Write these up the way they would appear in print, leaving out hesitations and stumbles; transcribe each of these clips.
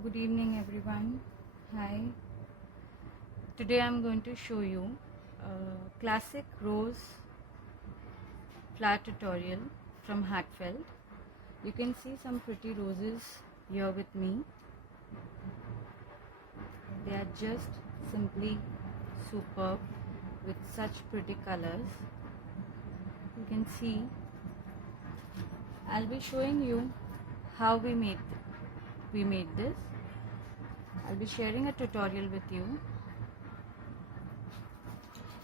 Good evening everyone. Hi. Today I'm going to show you a classic rose flower tutorial from Heartfelt. You can see some pretty roses here with me. They are just simply superb with such pretty colors. You can see I'll be showing you how we made this. I'll be sharing a tutorial with you.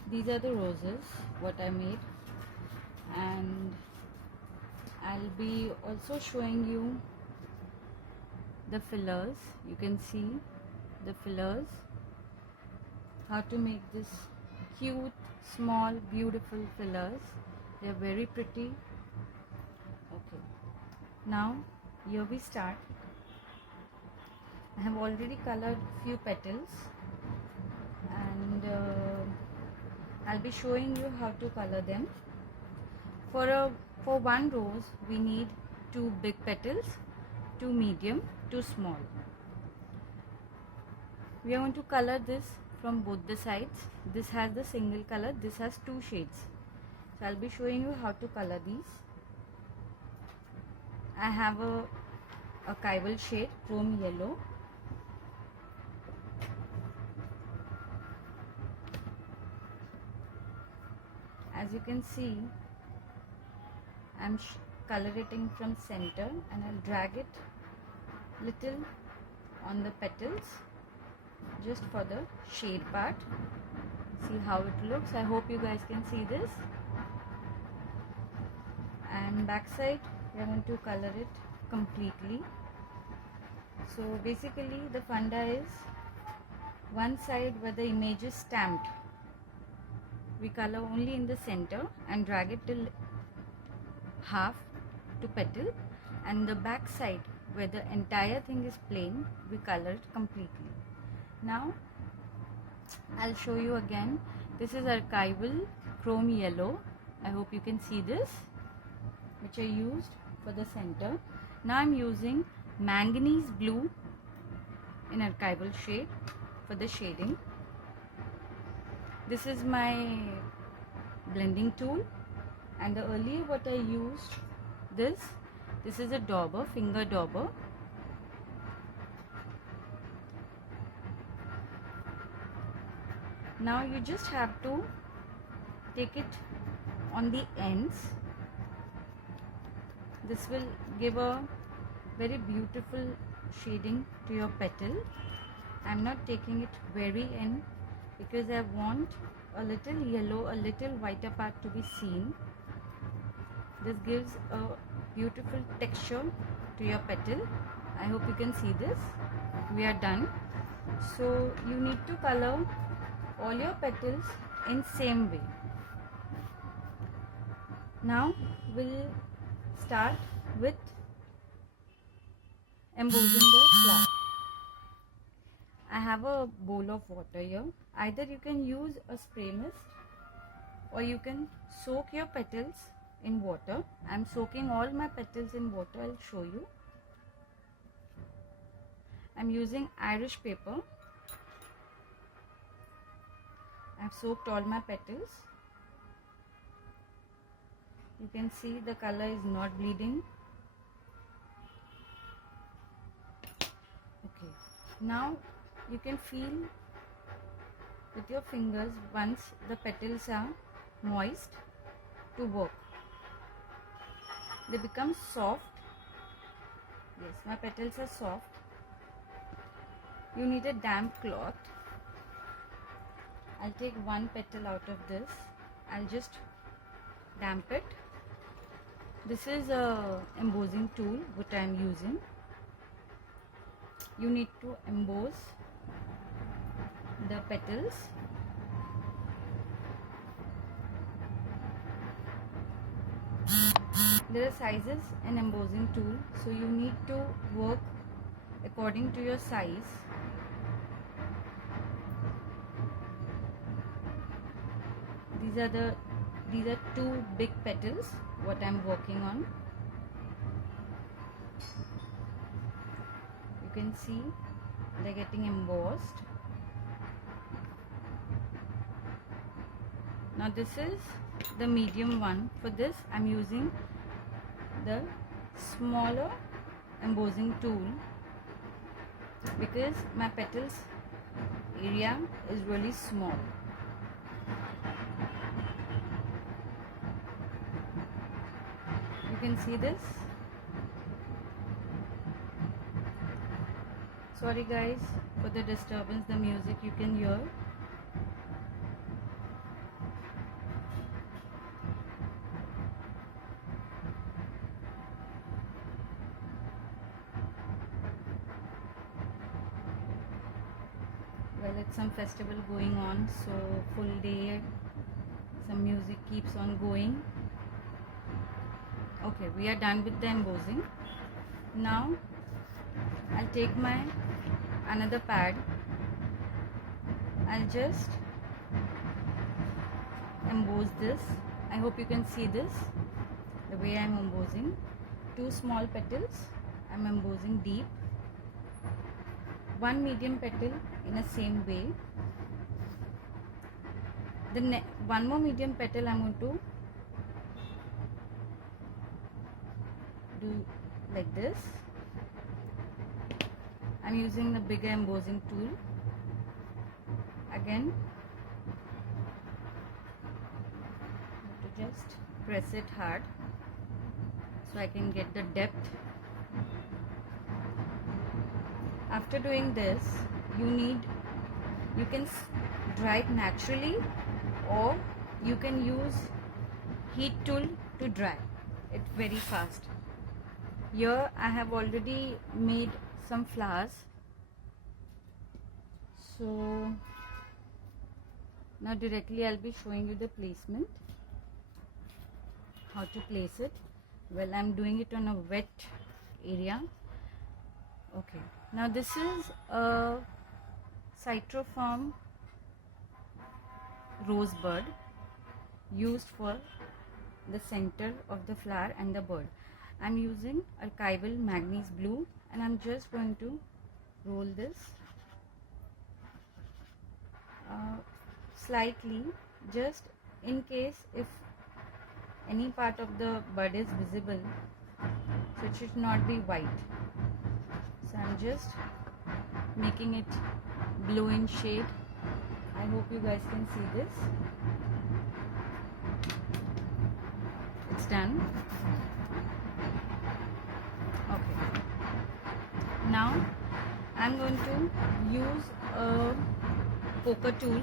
These are the roses what I made, and I'll be also showing you the fillers. You can see the fillers, how to make this cute, small, beautiful fillers. They're very pretty. Okay, now here we start. I have already colored few petals, and I'll be showing you how to color them. For one rose we need 2 big petals, 2 medium, 2 small. We are going to color this from both the sides. This has the single color, this has 2 shades. So I'll be showing you how to color these. I have a archival shade, chrome yellow. As you can see, I'm coloring from center, and I'll drag it little on the petals just for the shade part. See how it looks. I hope you guys can see this. And backside we are going to color it completely. So basically the funda is one side where the image is stamped. We color only in the center and drag it till half to petal, and the back side where the entire thing is plain, we color it completely. Now I'll show you again. This is archival chrome yellow. I hope you can see this, which I used for the center. Now I'm using manganese blue in archival shade for the shading. This is my blending tool, and the earlier what I used, this is a dauber, finger dauber. Now you just have to take it on the ends. This will give a very beautiful shading to your petal. I'm not taking it very in because I want a little yellow, a little whiter part to be seen. This gives a beautiful texture to your petal. I hope you can see this. We are done. So you need to color all your petals in same way. Now we'll start with embossing the flower. I have a bowl of water here. Either you can use a spray mist or you can soak your petals in water. I'm soaking all my petals in water. I'll show you. I'm using Irish paper. I've soaked all my petals. You can see the color is not bleeding. Okay, now you can feel with your fingers once the petals are moist to work. They become soft. Yes, my petals are soft. You need a damp cloth. I'll take one petal out of this. I'll just damp it. This is a embossing tool which I am using. You need to emboss the petals. There are sizes in embossing tool, so you need to work according to your size. These are 2 big petals what I'm working on. You can see they're getting embossed. Now this is the medium one. For this I'm using the smaller embossing tool because my petals area is really small. You can see this. Sorry guys for the disturbance, the music you can hear. Well, it's some festival going on, so full day some music keeps on going. Okay, we are done with the embossing. Now I'll take my another pad. I'll just emboss this. I hope you can see this, the way I'm embossing. 2 small petals I'm embossing deep, 1 medium petal in the same way. One more medium petal I'm going to do like this. I'm using the bigger embossing tool. Again, to just press it hard so I can get the depth. After doing this, you can dry it naturally, or you can use heat tool to dry it very fast. Here I have already made some flowers, so now directly I'll be showing you the placement, how to place it. Well, I'm doing it on a wet area. Okay, now this is a cytoform rosebud used for the center of the flower and the bud. I'm using archival manganese blue, and I'm just going to roll this slightly, just in case if any part of the bud is visible, so it should not be white. So I'm just making it blue in shade. I hope you guys can see this. It's done. Okay. Now I'm going to use a poker tool.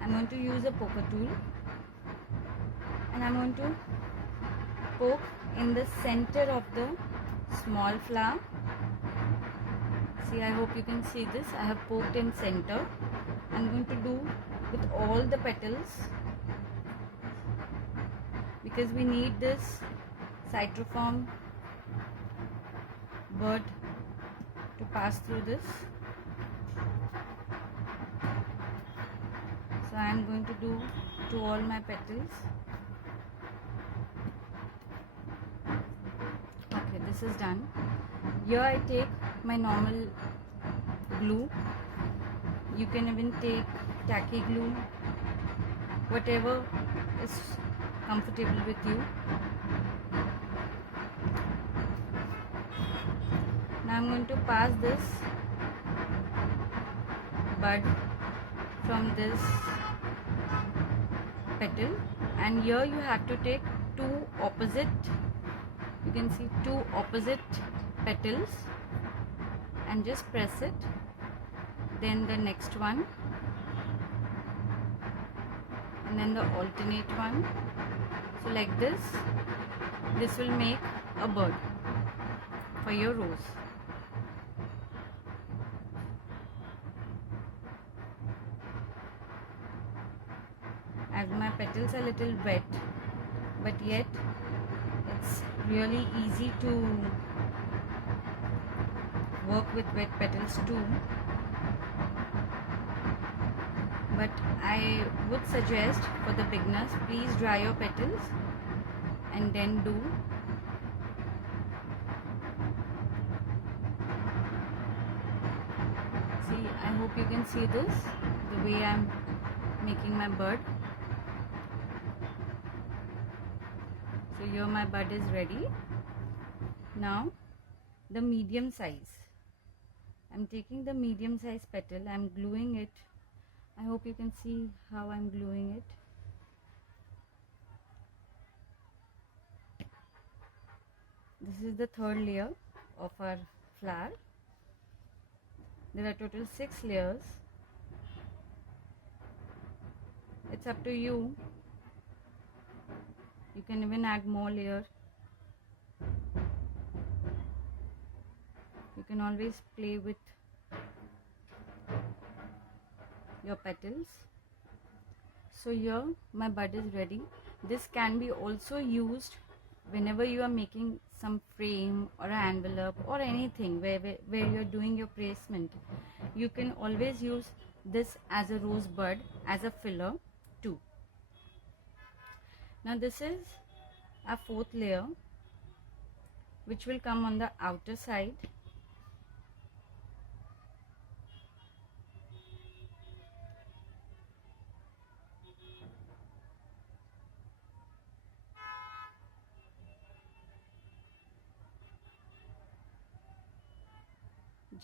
I'm going to use a poker tool, and I'm going to poke in the center of the small flower. See, I hope you can see this. I have poked in center. I'm going to do with all the petals because we need this cytoform bud to pass through this. So I am going to do to all my petals. Okay, this is done. Here I take my normal glue. You can even take tacky glue, whatever is comfortable with you. Now I'm going to pass this bud from this petal, and here you have to take two opposite, you can see two opposite petals, and just press it, then the next one, and then the alternate one. So like this will make a bud for your rose. As my petals are a little wet, but yet it's really easy to work with wet petals too. but I would suggest for the beginners, please dry your petals and then do. See, I hope you can see this, the way I'm making my bud. So here my bud is ready. Now the medium size. I'm taking the medium size petal, I'm gluing it. I hope you can see how I'm gluing it. This is the third layer of our flower. There are total 6 layers. It's up to you. You can even add more layer. You can always play with your petals. So here my bud is ready. This can be also used whenever you are making some frame or an envelope or anything where you're doing your placement. You can always use this as a rose bud, as a filler too. Now this is a 4th layer which will come on the outer side.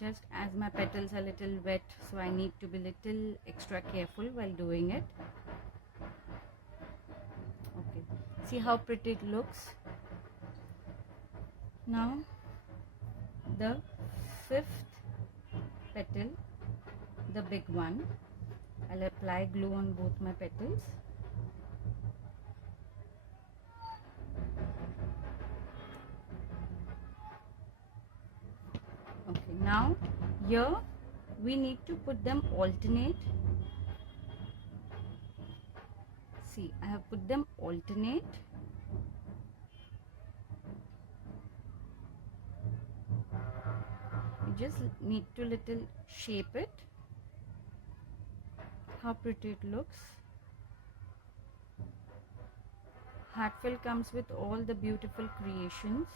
Just as my petals are little wet, so I need to be little extra careful while doing it. Okay, see how pretty it looks. Now the 5th petal, the big one, I'll apply glue on both my petals. Okay, now here we need to put them alternate. See, I have put them alternate. You just need to little shape it. How pretty it looks. Heartfelt comes with all the beautiful creations,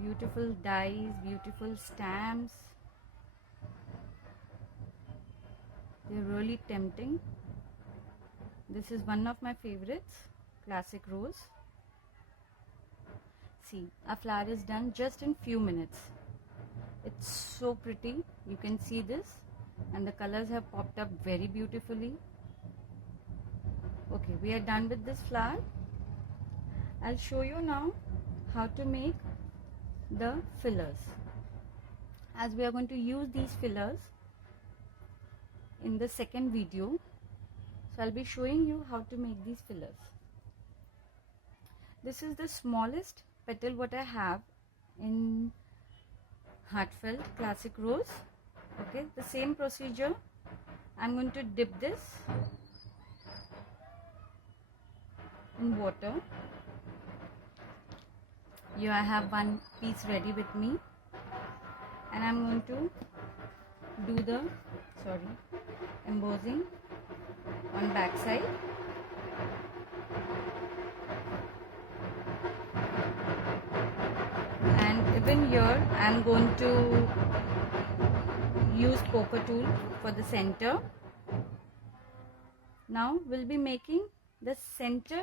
beautiful dies, beautiful stamps. They're really tempting. This is one of my favorites, classic rose. See, our flower is done just in few minutes. It's so pretty. You can see this, and the colors have popped up very beautifully. Okay, we are done with this flower. I'll show you now how to make the fillers, as we are going to use these fillers in the second video. So I'll be showing you how to make these fillers. This is the smallest petal what I have in Heartfelt Classic Rose. Okay, the same procedure. I'm going to dip this in water. Here I have one piece ready with me, and I'm going to do the embossing on back side. And even here I'm going to use poker tool for the center. Now we'll be making the center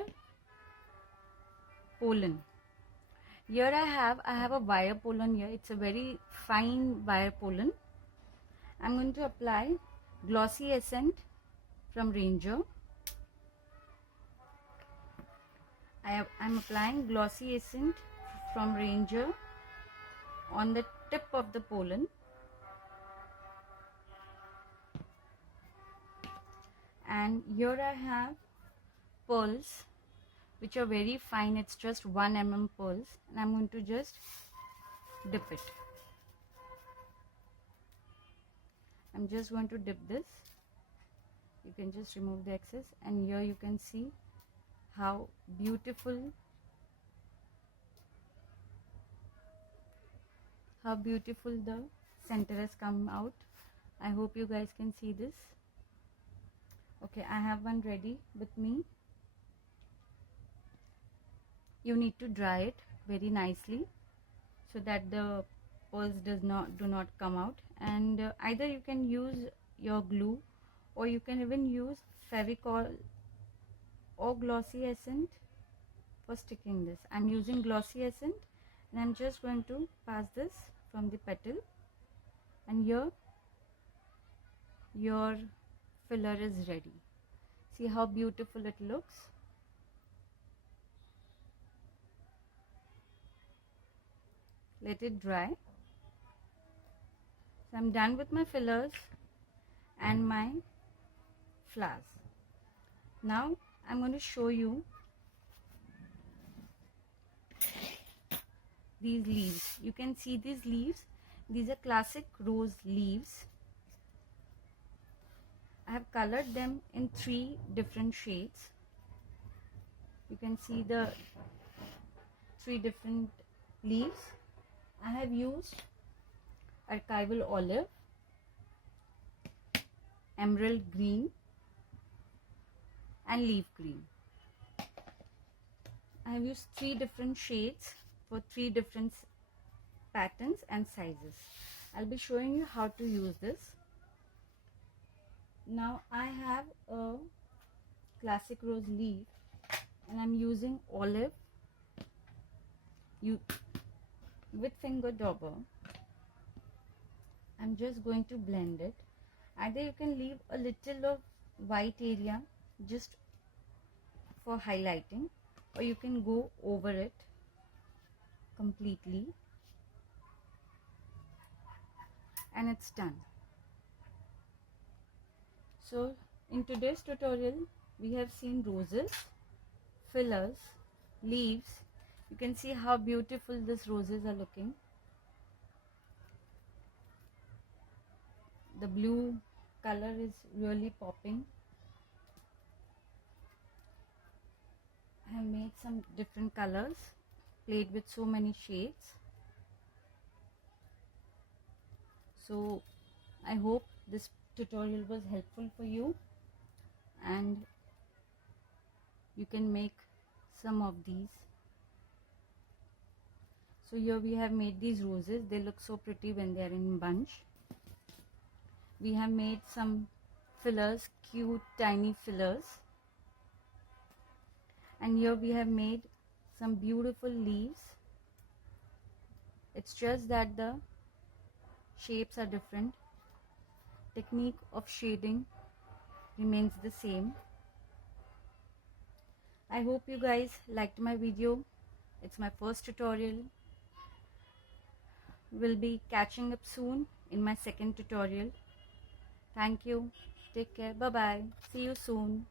pollen. Here I have a wire pollen here. It's a very fine wire pollen. I'm going to apply glossy essence from Ranger. I'm applying glossy essence from Ranger on the tip of the pollen. And here I have pearls, which are very fine. It's just 1 mm pearls, and I'm going to just dip it. I'm just going to dip this. You can just remove the excess, and here you can see how beautiful the center has come out. I hope you guys can see this. Okay, I have one ready with me. You need to dry it very nicely so that the pearls do not come out, and either you can use your glue, or you can even use Fevicol or glossy essence for sticking this. I'm using glossy essence, and I'm just going to pass this from the petal, and here your filler is ready. See how beautiful it looks. Let it dry. So I'm done with my fillers and my flowers. Now I'm going to show you these leaves. You can see these leaves. These are classic rose leaves. I have colored them in 3 different shades. You can see the 3 different leaves. I have used archival olive, emerald green, and leaf green. I have used 3 different shades for 3 different patterns and sizes. I'll be showing you how to use this. Now I have a classic rose leaf, and I'm using olive with finger dauber. I'm just going to blend it. Either you can leave a little of white area just for highlighting, or you can go over it completely, and it's done. So in today's tutorial we have seen roses, fillers, leaves. You can see how beautiful these roses are looking. The blue color is really popping. I have made some different colors, played with so many shades. So I hope this tutorial was helpful for you, and you can make some of these. So here we have made these roses. They look so pretty when they are in bunch. We have made some fillers, cute tiny fillers, and here we have made some beautiful leaves. It's just that the shapes are different. Technique of shading remains the same. I hope you guys liked my video. It's my first tutorial. We'll be catching up soon in my second tutorial. Thank you. Take care. Bye bye. See you soon.